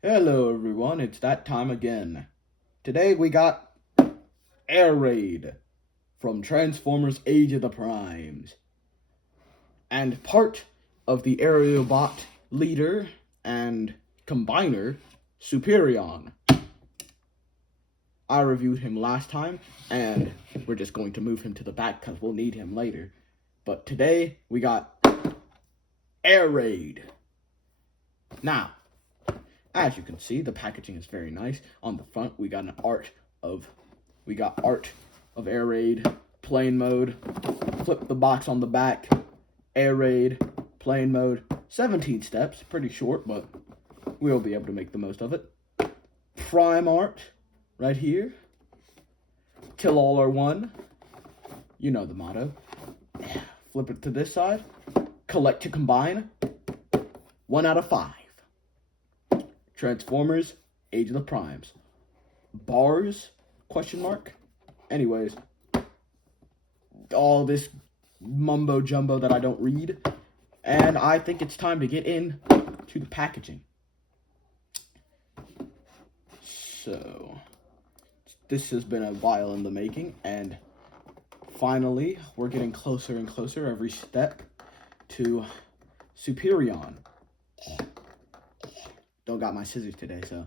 Hello everyone, it's that time again. Today we got Air Raid from Transformers Age of the Primes. And part of the Aerobot leader and combiner, Superion. I reviewed him last time, and we're just going to move him to the back because we'll need him later. But today we got Air Raid. Now, as you can see, the packaging is very nice. On the front, we got art of Air Raid, plane mode. Flip the box on the back, Air Raid, plane mode. 17 steps, pretty short, but we'll be able to make the most of it. Prime art, right here. Till all are one. You know the motto. Flip it to this side. Collect to combine. 1 out of 5. Transformers, Age of the Primes. Bars, question mark. Anyways, all this mumbo jumbo that I don't read. And I think it's time to get in to the packaging. So, this has been a while in the making, and finally, we're getting closer and closer every step to Superion. Don't got my scissors today, so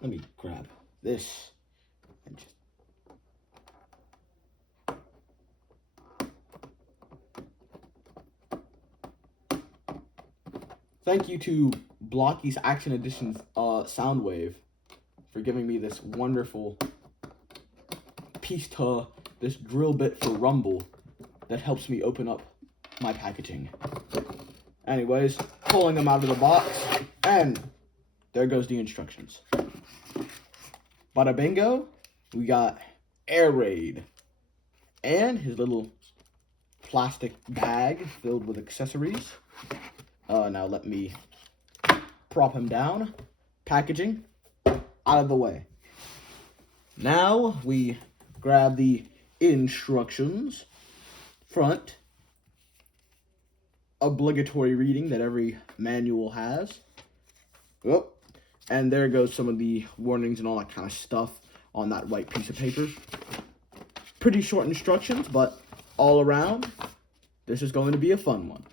let me grab this and just thank you to Blocky's Action Edition Soundwave for giving me this wonderful piece to this drill bit for Rumble that helps me open up my packaging. Anyways, pulling them out of the box, and there goes the instructions. Bada bingo, we got Air Raid and his little plastic bag filled with accessories. Now let me prop him down. Packaging out of the way. Now we grab the instructions. Front, obligatory reading that every manual has. Oh, and there goes some of the warnings and all that kind of stuff on that white piece of paper. Pretty short instructions, but all around, this is going to be a fun one.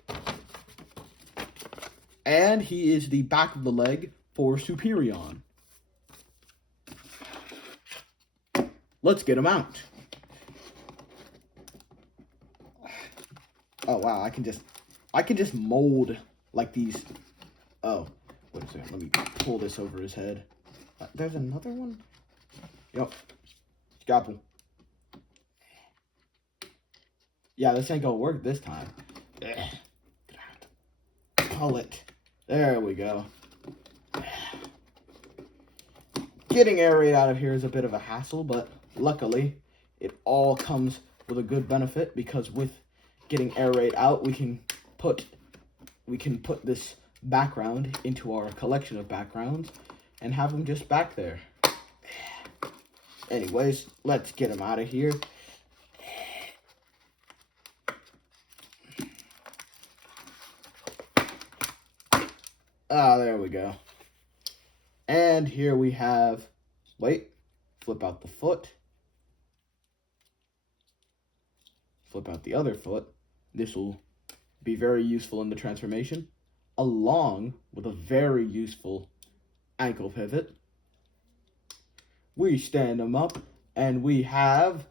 And he is the back of the leg for Superion. Let's get him out. Oh wow, I can just mold like these. Oh, wait a second. Let me pull this over his head. There's another one. Yep. Scalpel. Yeah, this ain't gonna work this time. Pull it. There we go. Getting Air Raid out of here is a bit of a hassle, but luckily, it all comes with a good benefit because with getting Air Raid out, we can put this background into our collection of backgrounds and have them just back there. Anyways, let's get him out of here. Ah, there we go. And here we have, wait, flip out the foot. Flip out the other foot. This will be very useful in the transformation, along with a very useful ankle pivot. We stand them up, and we have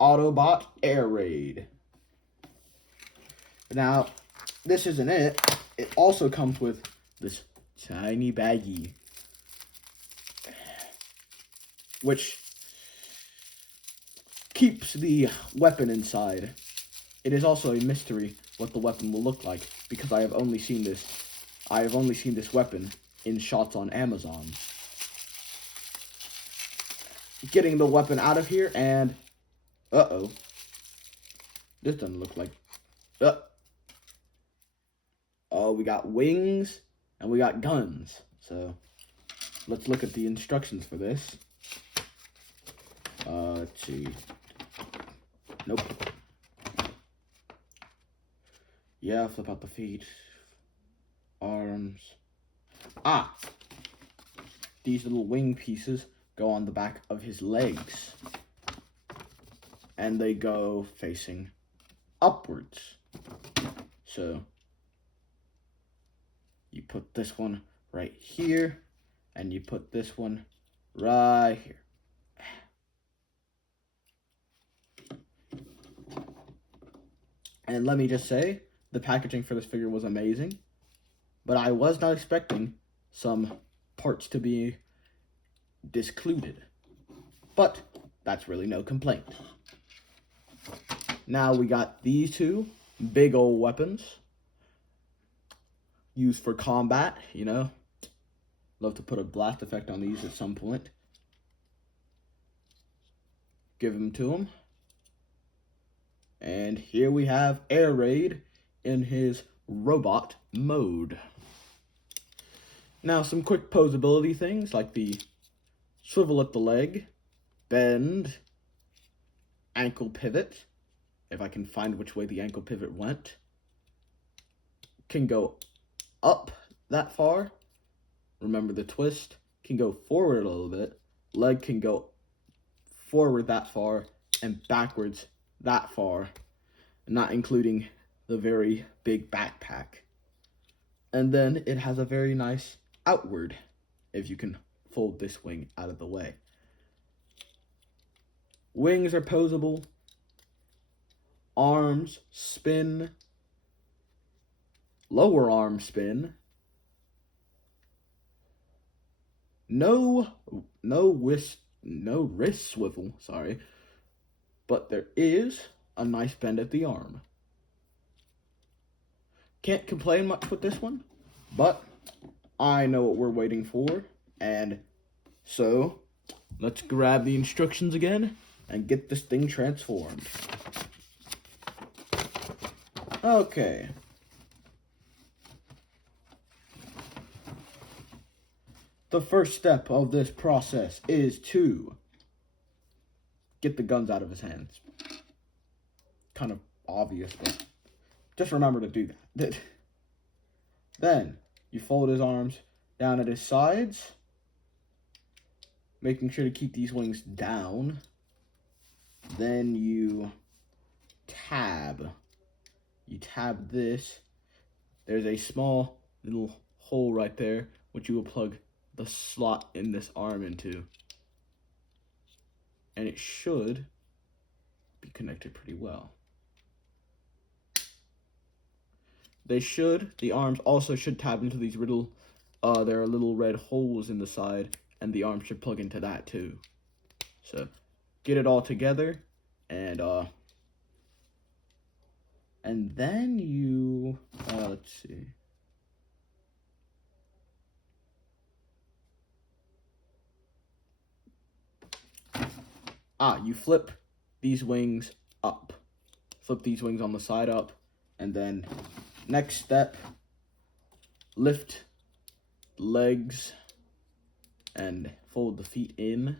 Autobot Air Raid. Now, this isn't it. It also comes with this tiny baggie, which keeps the weapon inside. It is also a mystery what the weapon will look like because I have only seen this weapon in shots on Amazon. Getting the weapon out of here, and uh-oh. This doesn't look like oh, we got wings and we got guns. So let's look at the instructions for this. Let's see. Nope. Yeah, flip out the feet. Arms. These little wing pieces go on the back of his legs. And they go facing upwards. So you put this one right here, and you put this one right here. And let me just say, the packaging for this figure was amazing, but I was not expecting some parts to be discluded. But that's really no complaint. Now we got these two big old weapons used for combat, you know. Love to put a blast effect on these at some point. Give them to him. And here we have Air Raid in his robot mode. Now some quick posability things like the swivel at the leg, bend, ankle pivot, if I can find which way the ankle pivot went. Can go up that far. Remember the twist. Can go forward a little bit. Leg can go forward that far and backwards that far, not including the very big backpack. And then it has a very nice outward, if you can fold this wing out of the way. Wings are posable. Arms spin. Lower arm spin. No wrist swivel, sorry. But there is a nice bend at the arm. Can't complain much with this one, but I know what we're waiting for, and so let's grab the instructions again and get this thing transformed. Okay. The first step of this process is to get the guns out of his hands. Kind of obvious, but just remember to do that. Then you fold his arms down at his sides, making sure to keep these wings down. Then you tab. You tab this. There's a small little hole right there, which you will plug the slot in this arm into. And it should be connected pretty well. The arms also should tab into these little, there are little red holes in the side, and the arm should plug into that too. So, get it all together, and then you, let's see. You flip these wings up. Flip these wings on the side up, and then next step, lift legs and fold the feet in.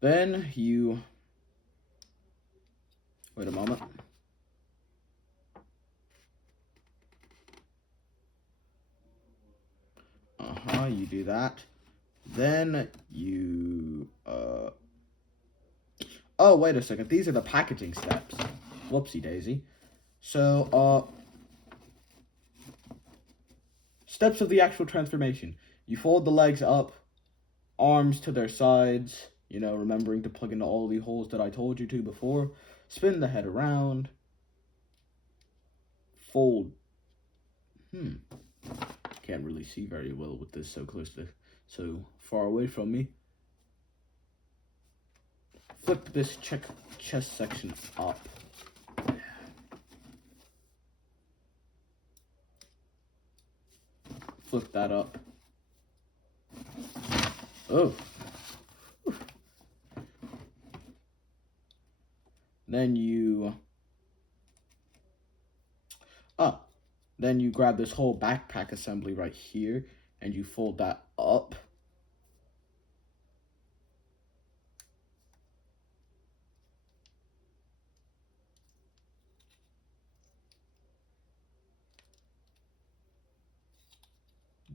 Then you, wait a moment. You do that. Then you, oh, wait a second. These are the packaging steps. Whoopsie daisy. So, steps of the actual transformation. You fold the legs up, arms to their sides, you know, remembering to plug into all the holes that I told you to before. Spin the head around. Fold. Can't really see very well with this so far away from me. Flip this chest section up. Flip that up. Oh. Then you grab this whole backpack assembly right here and you fold that up.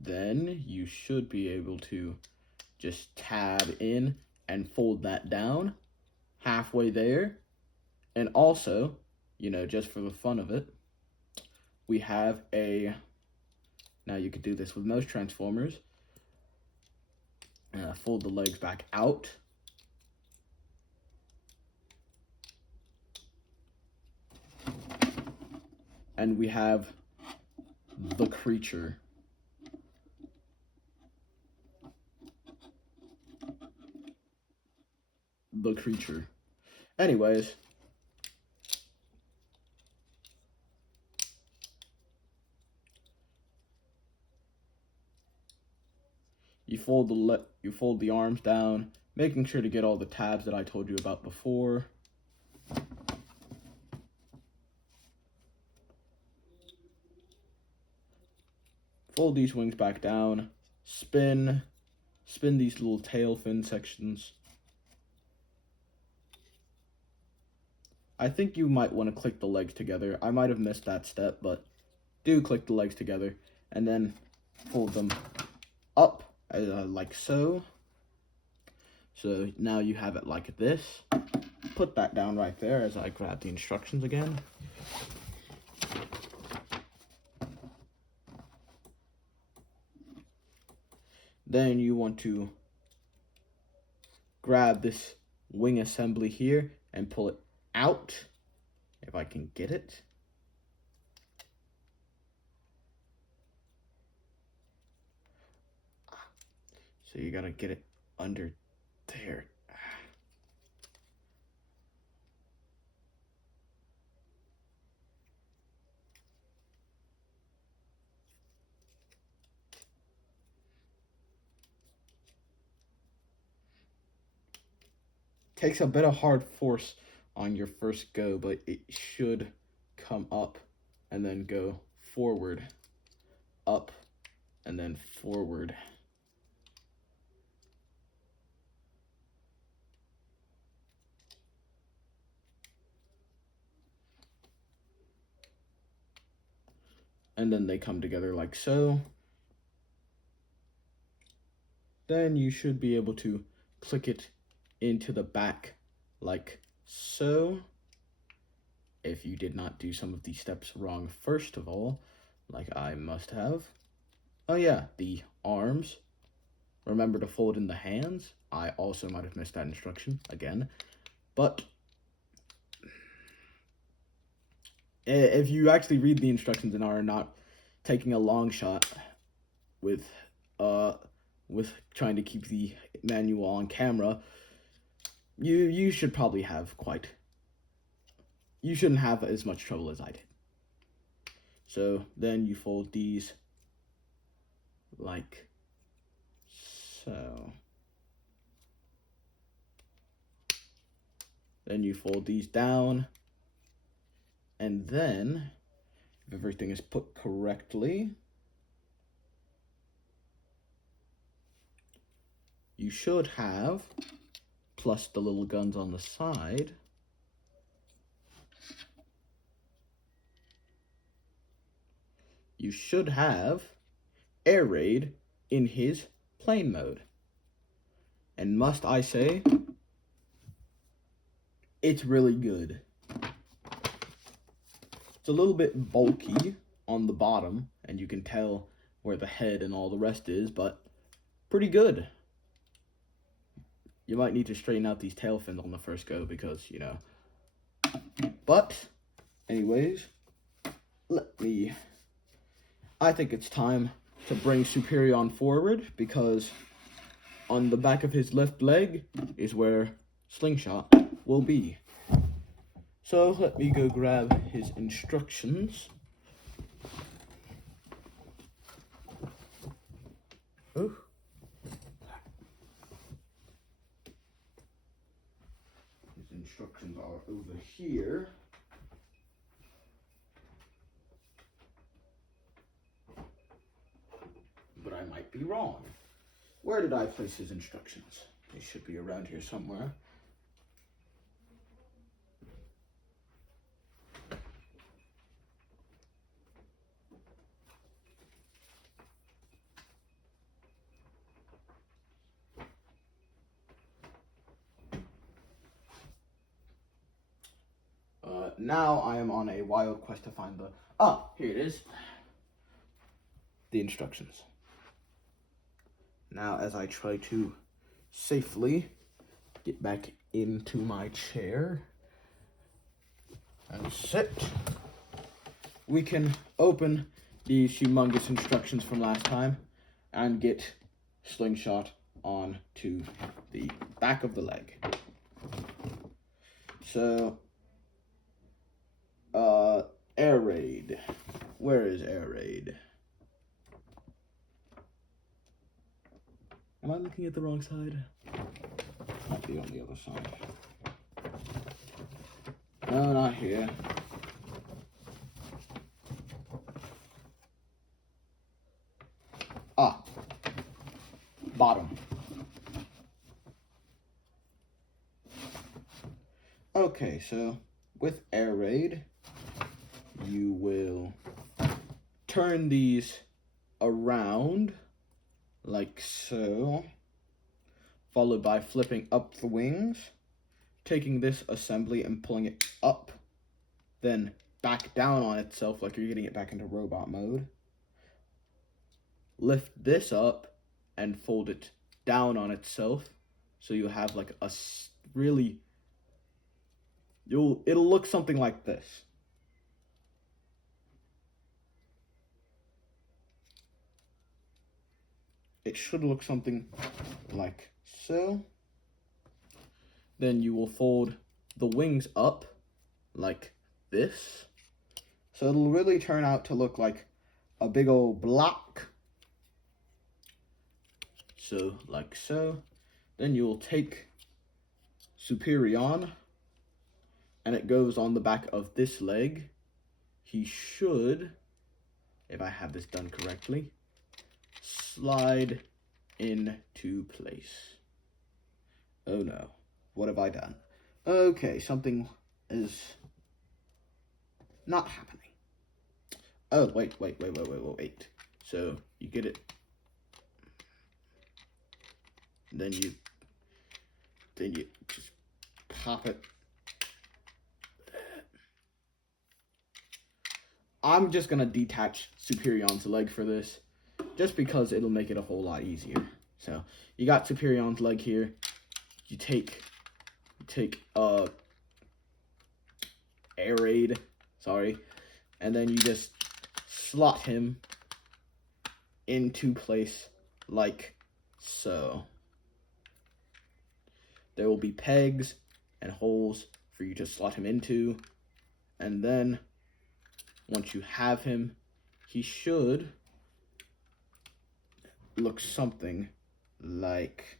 then you should be able to just tab in and fold that down halfway there. And also, you know, just for the fun of it, we have a, now you could do this with most transformers, fold the legs back out. And we have the creature. The creature. Anyways, you fold the arms down, making sure to get all the tabs that I told you about before. Fold these wings back down, spin these little tail fin sections. I think you might want to click the legs together. I might have missed that step, but do click the legs together and then fold them up like so. So now you have it like this. Put that down right there as I grab the instructions again. Then you want to grab this wing assembly here and pull it out, if I can get it. So you gotta get it under there. Takes a bit of hard force on your first go, but it should come up and then go forward, up, and then forward. And then they come together like so. Then you should be able to click it into the back like so. If you did not do some of these steps wrong first of all, like I must have. Oh yeah, the arms. Remember to fold in the hands. I also might have missed that instruction again. But if you actually read the instructions and are not taking a long shot with trying to keep the manual on camera, you should probably have you shouldn't have as much trouble as I did. So then you fold these like so. Then you fold these down. And then, if everything is put correctly, you should have, plus the little guns on the side, you should have air raid in his plane mode. And must I say, it's really good. It's a little bit bulky on the bottom, and you can tell where the head and all the rest is, but pretty good. You might need to straighten out these tail fins on the first go because, you know. But, anyways, I think it's time to bring Superion forward because on the back of his left leg is where Slingshot will be. So let me go grab his instructions. Oh. His instructions are over here. But I might be wrong. Where did I place his instructions? They should be around here somewhere. But now I am on a wild quest to find the... here it is. The instructions. Now, as I try to safely get back into my chair and sit, we can open these humongous instructions from last time and get slingshot on to the back of the leg. So, air raid. Where is air raid? Am I looking at the wrong side? Might be on the other side. No, not here. Bottom. Okay, so with air raid, you will turn these around like so, followed by flipping up the wings, taking this assembly and pulling it up, then back down on itself like you're getting it back into robot mode. Lift this up and fold it down on itself, so you have like a really, it'll look something like this. It should look something like so. Then you will fold the wings up like this. So it'll really turn out to look like a big old block. So, like so. Then you'll take Superion, and it goes on the back of this leg. He should, if I have this done correctly, slide into place. Oh no, what have I done? Okay, something is not happening. Oh, wait. So, you get it. Then you just pop it. I'm just gonna detach Superion's leg for this, just because it'll make it a whole lot easier. So you got Superion's leg here. You take air raid, and then you just slot him into place like so. There will be pegs and holes for you to slot him into, and then once you have him, he should look something like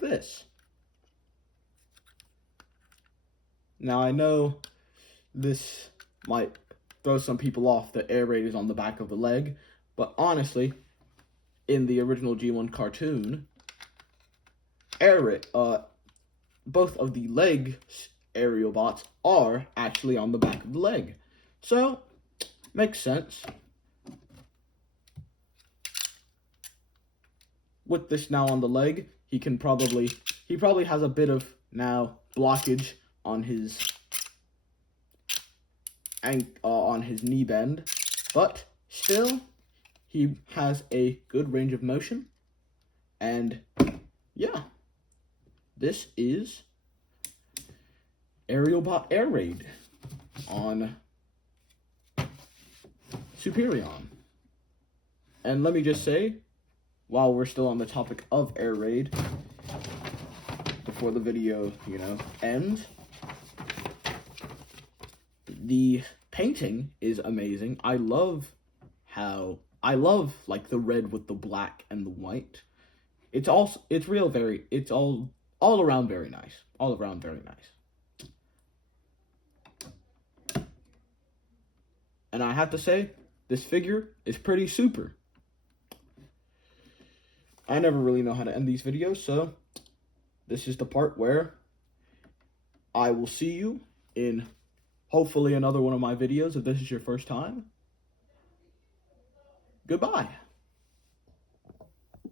this. Now, I know this might throw some people off that air raid is on the back of the leg, but honestly, in the original G1 cartoon, both of the leg aerial bots are actually on the back of the leg. So, makes sense. With this now on the leg, he probably has a bit of now blockage on his knee bend, but still he has a good range of motion. And yeah, this is Aerial Bot Air Raid on Superion. And let me just say, while we're still on the topic of air raid, before the video, ends, the painting is amazing. I love like the red with the black and the white. It's all around very nice. All around very nice. And I have to say, this figure is pretty super. I never really know how to end these videos, so this is the part where I will see you in hopefully another one of my videos if this is your first time. Goodbye.